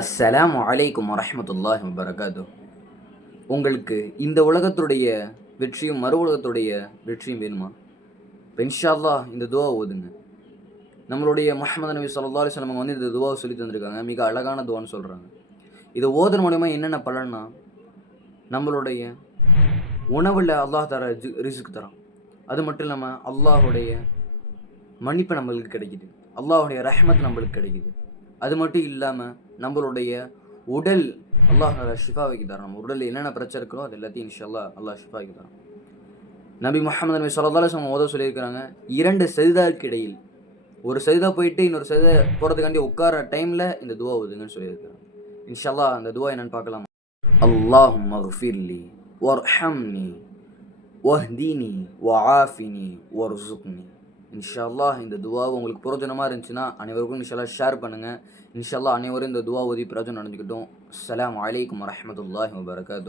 அஸ்ஸலாமு அலைக்கும் வரஹ்மத்துல்லாஹி வபரகாத்து. உங்களுக்கு இந்த உலகத்துடைய வெற்றியும் மறு உலகத்துடைய வெற்றியும் வேணுமா? இப்போ இன்ஷா அல்லாஹ் இந்த துவா ஓதுங்க. நம்மளுடைய முஹம்மது நபி ஸல்லல்லாஹு அலைஹி வஸல்லம் வந்து இந்த துவாவை சொல்லி தந்திருக்காங்க. மிக அழகான துவான்னு சொல்கிறாங்க. இதை ஓதுற மூலமா என்னென்ன பலன்னா, நம்மளுடைய உணவில் அல்லாஹ் தர ரிஸ்க் தரான். அது மட்டும் இல்லாமல் அல்லாஹுடைய மன்னிப்பு நம்மளுக்கு கிடைக்குது. அல்லாஹுடைய ரஹ்மத் நம்மளுக்கு கிடைக்குது. அது மட்டும் இல்லாமல் நம்மளுடைய உடல் அல்லாஹ் ஷிஃபாவைக்கு தரான். நம்ம உடல் என்னென்ன பிரச்சனை இருக்கோ அது எல்லாத்தையும் இன்ஷா அல்லாஹ் ஷிஃபாவைக்கு தரான். நபி முஹம்மது நபி ஸல்லல்லாஹு அலைஹி வஸல்லம் ஓத சொல்லியிருக்கிறாங்க, 2 சஜிதாவுக்கு இடையில் ஒரு சஜிதா போயிட்டு இன்னொரு சஜிதா போகிறதுக்காண்டி உட்கார டைமில் இந்த துவா ஓதுங்கன்னு சொல்லியிருக்கிறாங்க. இன்ஷா அல்லாஹ் அந்த துவா என்னன்னு பார்க்கலாம். அல்லாஹும்ம ஃகிஃபிர்லி வர்ஹம்னி வஹ்தினி வஆஃபினி வர்ஸுக்னி. இன்ஷா அல்லாஹ் இந்த துவாவை உங்களுக்கு பிரயோஜனமாக இருந்துச்சுன்னா அனைவருக்கும் இன்ஷா அல்லாஹ் ஷேர் பண்ணுங்கள். இன்ஷா அல்லாஹ் அனைவரும் இந்த துவா ஓதி பிரயோஜனம் அடைஞ்சுக்கிட்டோம். அஸ்ஸலாமு அலைக்கும் வரஹ்மத்துல்லாஹி வபரகாத்துஹு.